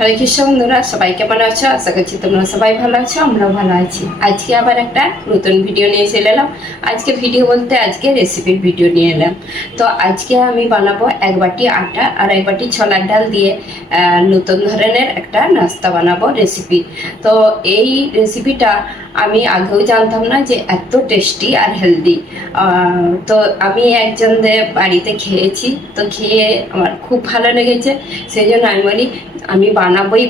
হরে কৃষ্ণ বন্ধুরা, সবাই কেমন আছো? আশা করছি তোমরা সবাই ভালো আছো, আমরাও ভালো আছি। আজকে আবার একটা নতুন ভিডিও নিয়ে চলে এলাম। আজকে ভিডিও বলতে আজকে রেসিপির ভিডিও নিয়ে এলাম। তো আজকে আমি বানাবো এক বাটি আটা আর এক বাটি ছোলার ডাল দিয়ে নতুন ধরনের একটা নাস্তা বানাবো রেসিপি। তো এই রেসিপিটা আমি আগেও জানতাম না যে এত টেস্টি আর হেলদি। তো আমি একজনদের বাড়িতে খেয়েছি, তো খেয়ে আমার খুব ভালো লেগেছে। সেই জন্য আমি বলি আমি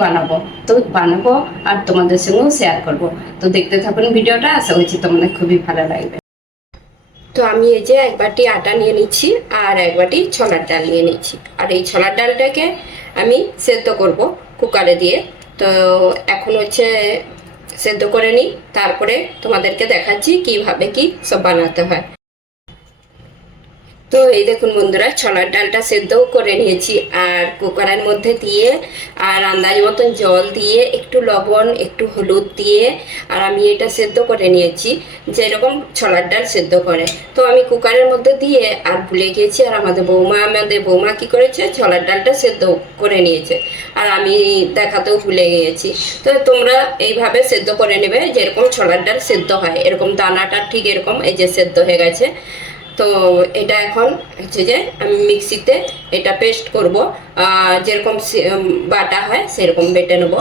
বানাবো। তো বানাবো আর তোমাদের সঙ্গেও শেয়ার করব। তো দেখতে থাকুন ভিডিওটা, আশা করছি তোমাদের খুবই ভালো লাগবে। তো আমি এই যে এক বাটি আটা নিয়ে নিচ্ছি আর এক বাটি ছোলার ডাল নিয়ে নিচ্ছি। আর এই ছোলার ডালটাকে আমি সেদ্ধ করব কুকারে দিয়ে। তো এখন হচ্ছে সেদ্ধ করে নিই, তারপরে তোমাদেরকে দেখাচ্ছি কিভাবে কি সব বানাতে হয়। তো এই দেখুন বন্ধুরা, ছোলার ডালটা সেদ্ধও করে নিয়েছি আর কুকারের মধ্যে দিয়ে আর আন্দাজ মতন জল দিয়ে একটু লবণ একটু হলুদ দিয়ে আর আমি এটা সেদ্ধ করে নিয়েছি যেরকম ছোলার ডাল সেদ্ধ করে। তো আমি কুকারের মধ্যে দিয়ে আর ভুলে গিয়েছি, আর আমাদের বৌমা কি করেছে, ছোলার ডালটা সেদ্ধ করে নিয়েছে আর আমি দেখাতেও ভুলে গিয়েছি। তো তোমরা এইভাবে সেদ্ধ করে নেবে যেরকম ছোলার ডাল সেদ্ধ হয়, এরকম দানাটা ঠিক এরকম এই যে সেদ্ধ হয়ে গেছে। তো এটা এখন হচ্ছে যে আমি মিক্সিতে এটা পেস্ট করব, যেরকম বাটা হয় সেরকম বেটে নেব।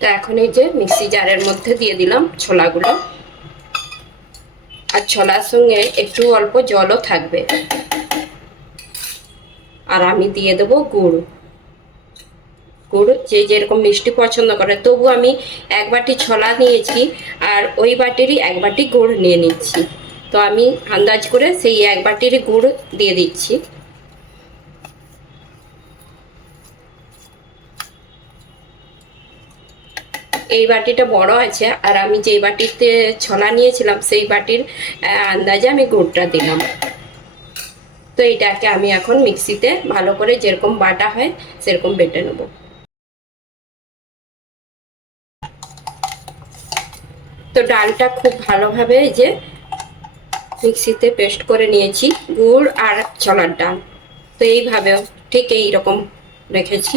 তো এখন এই যে মিক্সি জারের মধ্যে দিয়ে দিলাম ছোলাগুলো, আর ছোলার সঙ্গে একটু অল্প জলও থাকবে। আর আমি দিয়ে দেবো গুড়। যে যেরকম মিষ্টি পছন্দ করে, তবু আমি এক বাটি ছোলা নিয়েছি আর ওই বাটিরই এক বাটি গুড় নিয়ে নিচ্ছি। তো আমি আন্দাজ করে সেই এক বাটির গুড় দিয়ে দিচ্ছি। এই বাটিটা বড় আছে আর আমি যেই বাটিতে ছোলা নিয়েছিলাম সেই বাটির আন্দাজে আমি গুড়টা দিলাম। তো এটাকে আমি এখন মিক্সিতে ভালো করে যেরকম বাটা হয় সেরকম বেটে নেব। তো ডালটা খুব ভালোভাবে এই যে মিক্সিতে পেস্ট করে নিয়েছি, গুড় আর ছোলার ডাল। তো এইভাবে ঠিক এইরকম রেখেছি।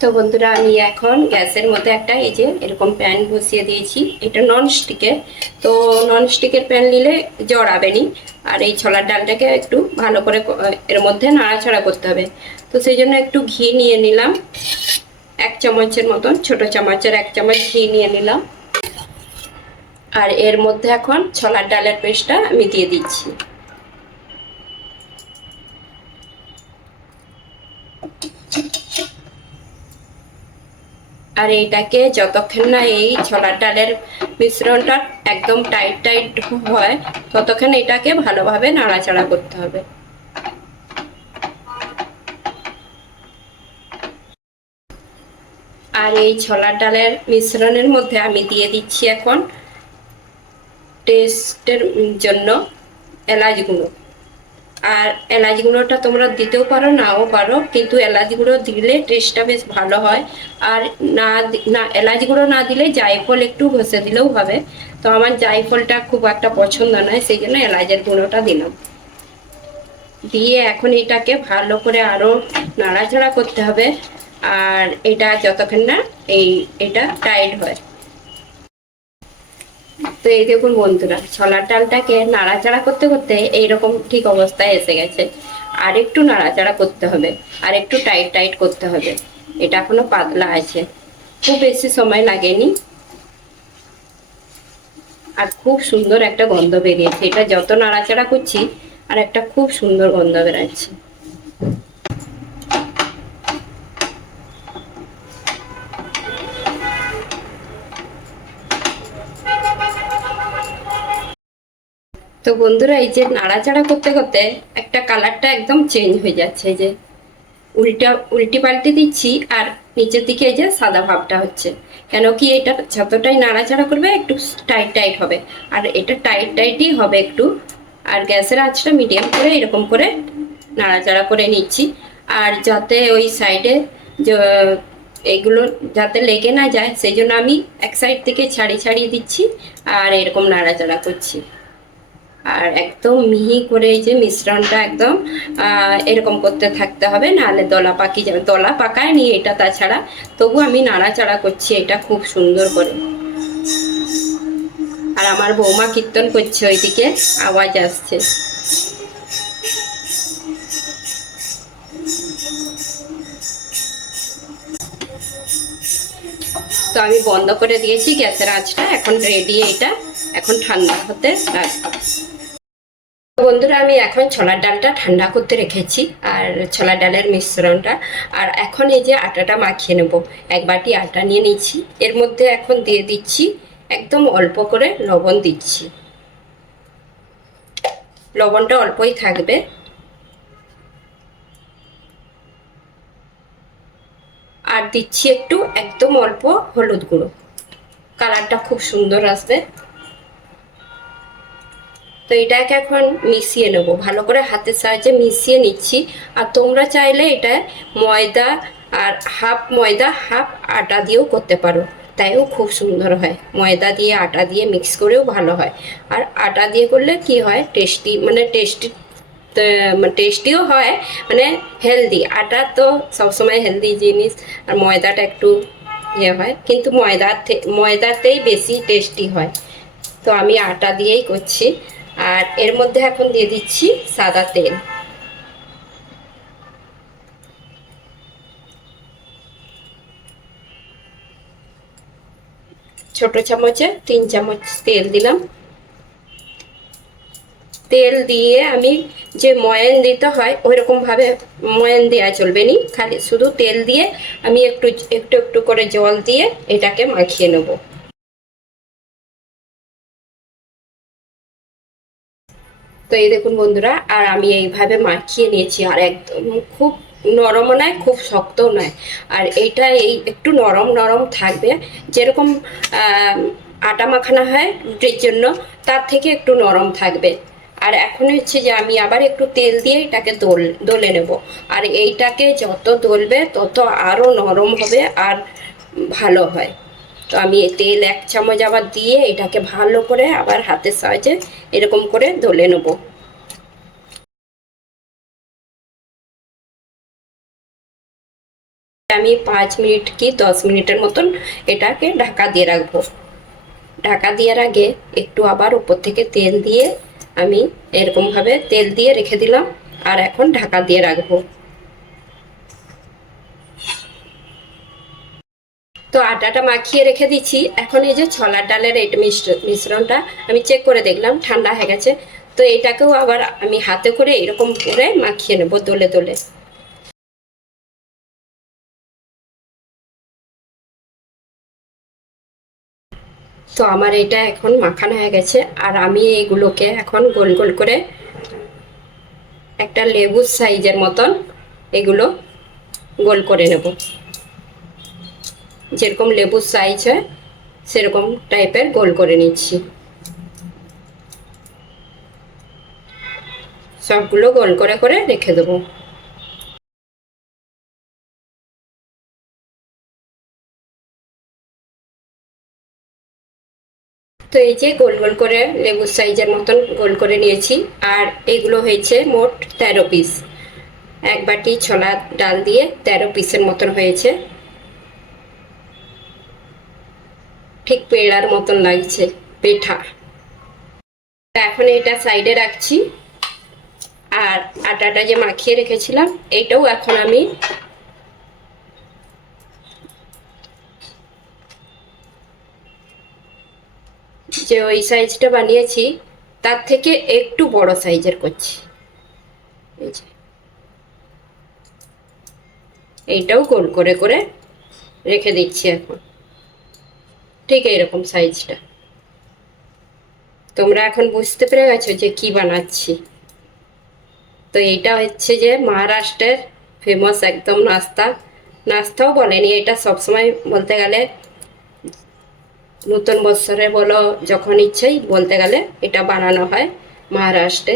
তো বন্ধুরা, আমি এখন গ্যাসের মধ্যে একটা এই যে এরকম প্যান বসিয়ে দিয়েছি। এটা নন স্টিকের। তো নন স্টিকের প্যান নিলে জড়াবে নি। আর এই ছোলার ডালটাকে একটু ভালো করে এর মধ্যে নাড়াচাড়া করতে হবে। তো সেই জন্য একটু ঘি নিয়ে নিলাম, এক চামচের মতন, ছোট চামচের এক চামচ ঘি নিয়ে নিলাম। আর এর মধ্যে এখন ছোলার ডালের পেস্টটা আমি দিয়ে দিচ্ছি। আর এইটাকে যতক্ষণ না এই ছোলার ডালের মিশ্রণটা একদম টাইট টাইট হয় ততক্ষণ এটাকে ভালোভাবে নাড়াচাড়া করতে হবে। আর এই ছোলার ডালের মিশ্রণের মধ্যে আমি দিয়ে দিচ্ছি এখন টেস্টের জন্য এলাচ গুঁড়ো। আর এলাচ গুঁড়োটা তোমরা দিতেও পারো নাও পারো, কিন্তু এলাচ গুঁড়ো দিলে টেস্টটা বেশ ভালো হয়। আর না এলাচ গুঁড়ো না দিলে জায়ফল একটু ঘষে দিলেও হবে। তো আমার জায়ফলটা খুব একটা পছন্দ নয়, সেই জন্য এলাচের গুঁড়োটা দিলাম। দিয়ে এখন এটাকে ভালো করে আরও নাড়াচাড়া করতে হবে। আর এটা যতক্ষণ না এটা টাইট হয়। তো এই দেখুন বন্ধুরা, ছোলার ডালটাকে নাড়াচাড়া করতে করতে এইরকম ঠিক অবস্থায় এসে গেছে। আর একটু নাড়াচাড়া করতে হবে, আর একটু টাইট টাইট করতে হবে। এটা এখনো পাতলা আছে, খুব বেশি সময় লাগেনি। আর খুব সুন্দর একটা গন্ধ বেরিয়েছে, এটা যত নাড়াচাড়া করছি আর একটা খুব সুন্দর গন্ধ বেরাচ্ছে। তো বন্ধুরা, এই যে নাড়াচাড়া করতে করতে একটা কালারটা একদম চেঞ্জ হয়ে যাচ্ছে। এই যে উল্টি পাল্টি দিচ্ছি আর নিচের দিকে এই যে সাদা ভাবটা হচ্ছে। কেন কি এটা যতটাই নাড়াচাড়া করবে একটু টাইট টাইট হবে, আর এটা টাইট টাইটই হবে একটু। আর গ্যাসের আঁচটা মিডিয়াম করে এরকম করে নাড়াচাড়া করে নিচ্ছি। আর যাতে ওই সাইডে এগুলো যাতে লেগে না যায় সেই জন্য আমি এক সাইড থেকে ছাড়িয়ে দিচ্ছি আর এরকম নাড়াচাড়া করছি। আর একদম মিহি করে এই যে মিশ্রণটা একদম এরকম করতে থাকতে হবে, নাহলে দলা পাকি যাবে। দলা পাকায় নি এটা, তাছাড়া তবু আমি নাড়াচাড়া করছি এটা খুব সুন্দর করে। আর আমার বৌমা কীর্তন করছে, ওইদিকে আওয়াজ আসছে। তো আমি বন্ধ করে দিয়েছি গ্যাসের আঁচটা, এখন রেডি এটা, এখন ঠান্ডা হতে রাখবো। বন্ধুরা আমি এখন ছোলার ডালটা ঠান্ডা করতে রেখেছি, আর ছোলার ডালের মিশ্রণটা। আর এখন এই যে আটাটা মাখিয়ে নেব, এক বাটি আটা নিয়ে নিচ্ছি। এর মধ্যে এখন দিয়ে দিচ্ছি একদম অল্প করে লবণ দিচ্ছি, লবণটা অল্পই থাকবে। আর দিচ্ছি একটু একদম অল্প হলুদ গুঁড়ো, কালারটা খুব সুন্দর আসবে। তো এটাকে এখন মিশিয়ে নেব, ভালো করে হাতের সাহায্যে মিশিয়ে নিচ্ছি। আর তোমরা চাইলে এটা ময়দা আর হাফ ময়দা হাফ আটা দিয়েও করতে পারো, তাইও খুব সুন্দর হয়। ময়দা দিয়ে আটা দিয়ে মিক্স করেও ভালো হয়। আর আটা দিয়ে করলে কি হয়, টেস্টি, মানে টেস্টিও হয়, মানে হেলদি। আটা তো সবসময় হেলদি জিনিস, আর ময়দাটা একটু ইয়ে হয়, কিন্তু ময়দাতেই বেশি টেস্টি হয়। তো আমি আটা দিয়েই করছি। আর এর মধ্যে এখন দিয়ে দিচ্ছি সাদা তেল। ছোট চামচে 3 চামচ তেল দিলাম। তেল দিয়ে আমি যে ময়ান দিতে হয় ওই রকম ভাবে ময়ান দেওয়া চলবে না, খালি শুধু তেল দিয়ে আমি একটু একটু একটু করে জল দিয়ে এটাকে মাখিয়ে নেব। তো এই দেখুন বন্ধুরা, আর আমি এইভাবে মাখিয়ে নিয়েছি। আর একদম খুব নরমও নয়, খুব শক্তও নয়। আর এইটা এই একটু নরম নরম থাকবে, যেরকম আটা মাখানো হয় রুটির জন্য, তার থেকে একটু নরম থাকবে। আর এখন হচ্ছে যে আমি আবার একটু তেল দিয়ে এটাকে দোলে নেব। আর এইটাকে যত দলবে তত আরও নরম হবে আর ভালো হয়। তো আমি তেল 1 চামচ আবার দিয়ে এটাকে ভালো করে আবার হাতের সাহায্যে এরকম করে দলে নেব। আমি 5 মিনিট কি 10 মিনিটের মতন এটাকে ঢাকা দিয়ে রাখবো। ঢাকা দেওয়ার আগে একটু আবার উপর থেকে তেল দিয়ে আমি এরকম ভাবে তেল দিয়ে রেখে দিলাম। আর এখন ঢাকা দিয়ে রাখবো। তো আটাটা মাখিয়ে রেখে দিচ্ছি। এখন এই যে ছোলার ডালের এই মিশ্রণটা আমি চেক করে দেখলাম ঠান্ডা হয়ে গেছে। তো এটাকেও আবার আমি হাতে করে এরকম করে মাখিয়ে নেব দলে দলে। তো আমার এটা এখন মাখানো হয়ে গেছে। আর আমি এইগুলোকে এখন গোল গোল করে একটা লেবুর সাইজের মতন এগুলো গোল করে নেব। যেরকম লেবুর সাইজ হয় সেরকম টাইপের গোল করে নিচ্ছি। সবগুলো গোল করে করে রেখে দেবো। তো এই যে গোল গোল করে লেবুর সাইজের মতন গোল করে নিয়েছি। আর এইগুলো হয়েছে মোট 13 পিস। এক বাটি ছোলা ডাল দিয়ে 13 পিসের মতন হয়েছে, ঠিক পেড়ার মতন লাগছে, পেঠা। এখন এটা সাইডে রাখছি। আর আটাটা যে মাখিয়ে রেখেছিলাম এইটাও এখন আমি যে ওই সাইজটা বানিয়েছি তার থেকে একটু বড় সাইজের করছি। এই যে এইটাও গোল করে করে রেখে দিচ্ছি এখন, ঠিক এইরকম সাইজটা। তোমরা এখন বুঝতে পেরে গেছো যে কি বানাচ্ছি। তো এইটা হচ্ছে যে মহারাষ্ট্রের ফেমাস একদম নাস্তা। নাস্তাও বলেনি, এটা সবসময় বলতে গেলে নতুন বছরে বলো যখন ইচ্ছেই বলতে গেলে এটা বানানো হয় মহারাষ্ট্রে।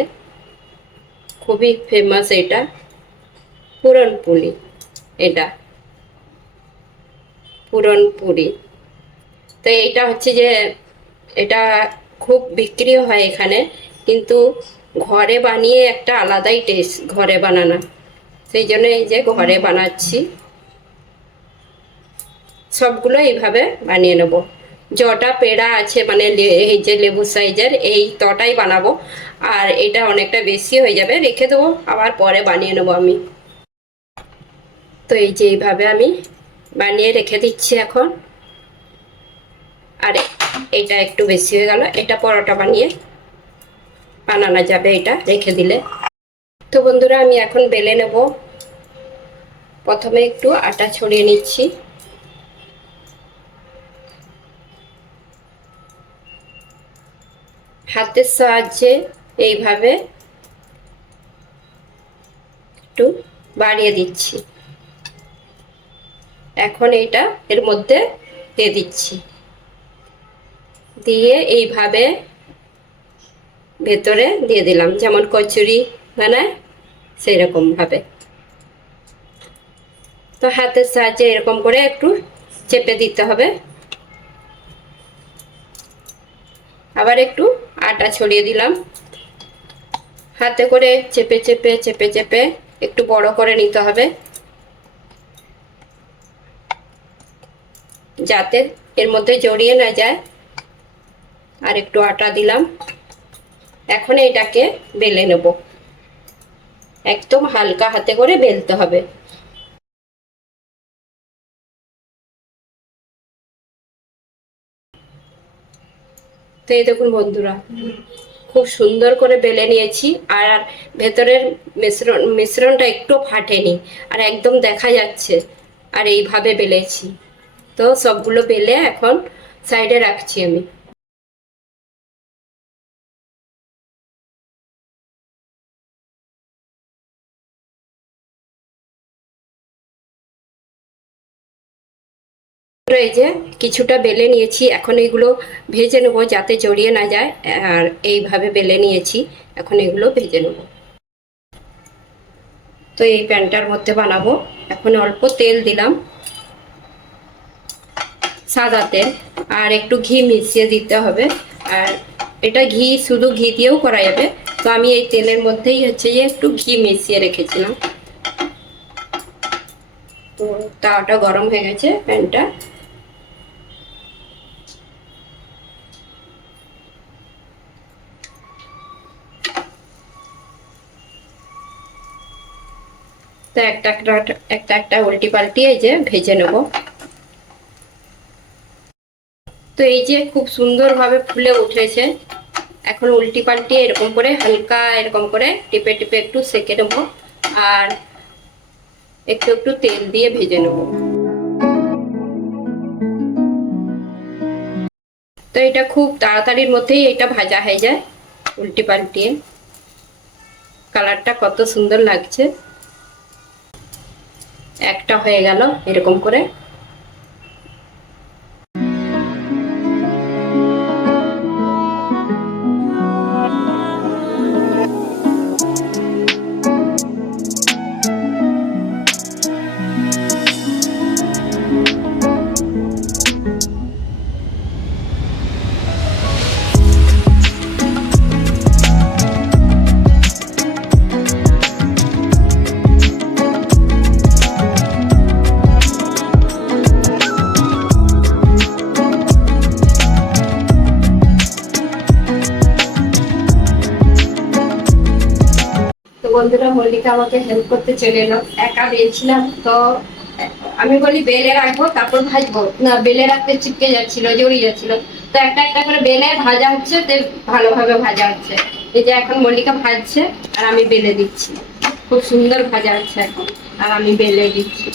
খুবই ফেমাস এটা, পুরনপুলি। এটা পুরনপুরি। তো এইটা হচ্ছে যে এটা খুব বিক্রিও হয় এখানে। কিন্তু ঘরে বানিয়ে একটা আলাদাই টেস্ট, ঘরে বানানো। সেই জন্য এই যে ঘরে বানাচ্ছি, সবগুলো এইভাবে বানিয়ে নেব। যটা পেড়া আছে মানে এই যে লেবু সাইজের এই তটাই বানাবো, আর এটা অনেকটা বেশি হয়ে যাবে, রেখে দেবো, আবার পরে বানিয়ে নেবো আমি। তো এই যে এইভাবে আমি বানিয়ে রেখে দিচ্ছি এখন। আর এটা একটু বেশি হয়ে গেল, এটা পরোটা বানানো যাবে এটা রেখে দিলে। তো বন্ধুরা আমি এখন বেলে নেব। প্রথমে একটু আটা ছড়িয়ে নিচ্ছি, হাতের সাহায্যে এইভাবে একটু বাড়িয়ে দিচ্ছি। এখন এটা এর মধ্যে দিয়ে দিচ্ছি, দিয়ে এইভাবে ভেতরে দিয়ে দিলাম, যেমন কচুরি বানায় সেই রকম ভাবে। তো হাতের সাহায্যে এরকম করে একটু চেপে দিতে হবে, আবার একটু আটা ছড়িয়ে দিলাম, হাতে করে চেপে চেপে চেপে চেপে একটু বড় করে নিতে হবে, যাতে এর মধ্যে জড়িয়ে না যায়। আর একটু আটা দিলাম। এখন এটাকে বেলে নেব, একদম হালকা হাতে করে বেলতে হবে। তো এই দেখুন বন্ধুরা, খুব সুন্দর করে বেলে নিয়েছি, আর ভেতরের মিশ্রণটা একটু ফাটেনি, আর একদম দেখা যাচ্ছে। আর এইভাবে বেলেছি। তো সবগুলো বেলে এখন সাইডে রাখছি আমি। এই যে কিছুটা বেলে নিয়েছি, এখন এগুলো ভেজে নেবো যাতে জড়িয়ে না যায়। আর এইভাবে বেলে নিয়েছি, এখন এগুলো ভেজে নেবো। তো এই প্যানটার মধ্যে বানাবো। এখন অল্প তেল দিলাম, সাদা তেল, আর একটু ঘি মিশিয়ে দিতে হবে। আর এটা ঘি, শুধু ঘি দিয়েও করা যাবে। তো আমি এই তেলের মধ্যেই হচ্ছে যে একটু ঘি মিশিয়ে রেখেছিলাম। তো তাওয়াটা গরম হয়ে গেছে, প্যানটা। তো একটা একটা একটা উল্টি পাল্টিয়ে এই যে ভেজে নেব। তো এই যে খুব সুন্দরভাবে ফুলে উঠেছে। এখন উল্টি পাল্টিয়ে এরকম করে হালকা এরকম করে টিপে টিপে একটু সেঁকে নেব, আর একটু একটু তেল দিয়ে ভেজে নেব। তো এটা খুব তাড়াতাড়ির মধ্যেই এটা ভাজা হয়ে যায়, উল্টি পাল্টিয়ে। কালারটা কত সুন্দর লাগছে। একটা হয়ে গেল এরকম করে। তো বন্ধুরা, মল্লিকা আমাকে হেল্প করতে চলে এলো। একা বেলছিলাম, তো আমি বলি বেলে রাখবো তারপর ভাজবো, না বেলে রাখতে চিপকে যাচ্ছিল, জড়িয়ে যাচ্ছিল। তো একটা একটা করে বেলে ভাজা হচ্ছে, তো ভালোভাবে ভাজা হচ্ছে। এই যে এখন মল্লিকা ভাজছে আর আমি বেলে দিচ্ছি। খুব সুন্দর ভাজা হচ্ছে এখন, আর আমি বেলে দিচ্ছি।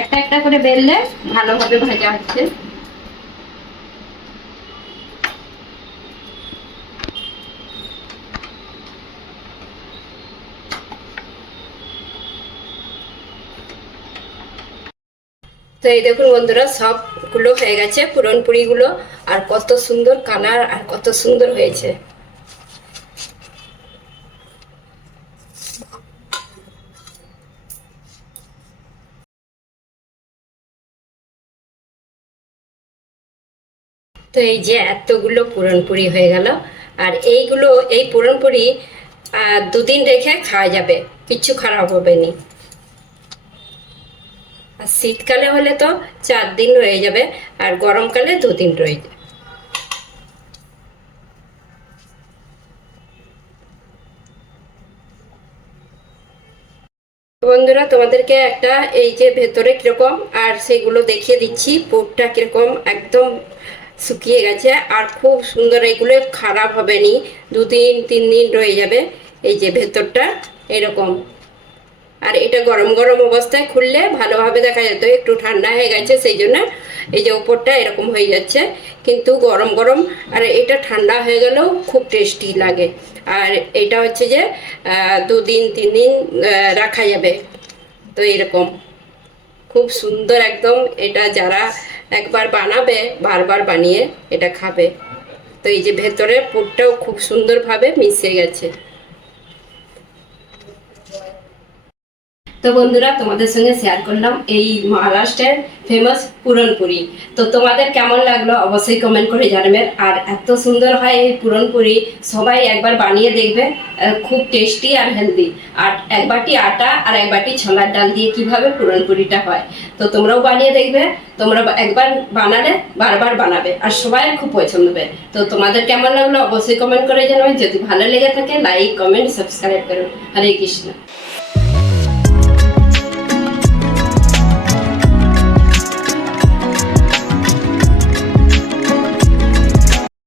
একটা একটা করে বেললে ভালোভাবে ভাজা হচ্ছে। তো এই দেখুন বন্ধুরা, সবগুলো হয়ে গেছে পুরনপুরিগুলো, আর কত সুন্দর কালার, আর কত সুন্দর হয়েছে। তো এই যে এতগুলো পুরনপুরি হয়ে গেল, আর এইগুলো এই পুরনপুরি 2 দিন রেখে খাওয়া যাবে, কিচ্ছু খারাপ হবে না। আর শীতকালে হলে তো 4 দিন রয়ে যাবে, আর গরমকালে 2 দিন রয়ে যাবে। বন্ধুরা, তোমাদেরকে একটা এই যে ভেতরে কিরকম আর সেগুলো দেখিয়ে দিচ্ছি। পুরটা কিরকম একদম শুকিয়ে গেছে আর খুব সুন্দর, এগুলো খারাপ হবে নি, 2 দিন 3 দিন রয়ে যাবে। এই যে ভেতরটা এরকম। আর এটা গরম গরম অবস্থায় খুললে ভালোভাবে দেখা যেত, একটু ঠান্ডা হয়ে গেছে সেই জন্য এই যে উপরটা এরকম হয়ে যাচ্ছে, কিন্তু গরম গরম। আর এটা ঠান্ডা হয়ে গেলেও খুব টেস্টি লাগে। আর এটা হচ্ছে যে 2 দিন 3 দিন রাখা যাবে। তো এরকম খুব সুন্দর একদম। এটা যারা একবার বানাবে বারবার বানিয়ে এটা খাবে। তো এই যে ভেতরে পুরটাও খুব সুন্দরভাবে মিশে গেছে। তো বন্ধুরা, তোমাদের সঙ্গে শেয়ার করলাম এই মহারাষ্ট্রের ফেমাস পুরনপুরি। তো তোমাদের কেমন লাগলো অবশ্যই কমেন্ট করে জানাবেন। আর এত সুন্দর হয় এই পুরনপুরি, সবাই একবার বানিয়ে দেখবে। খুব টেস্টি আর হেলদি। আর 1 বাটি আটা আর 1 বাটি ছোলার ডাল দিয়ে কিভাবে পুরনপুরিটা হয়, তো তোমরাও বানিয়ে দেখবে। তোমরা একবার বানালে বারবার বানাবে আর সবাই খুব পছন্দ হবে। তো তোমাদের কেমন লাগলো অবশ্যই কমেন্ট করে জানাবে। যদি ভালো লেগে থাকে লাইক কমেন্ট সাবস্ক্রাইব করুন। হরে কৃষ্ণ।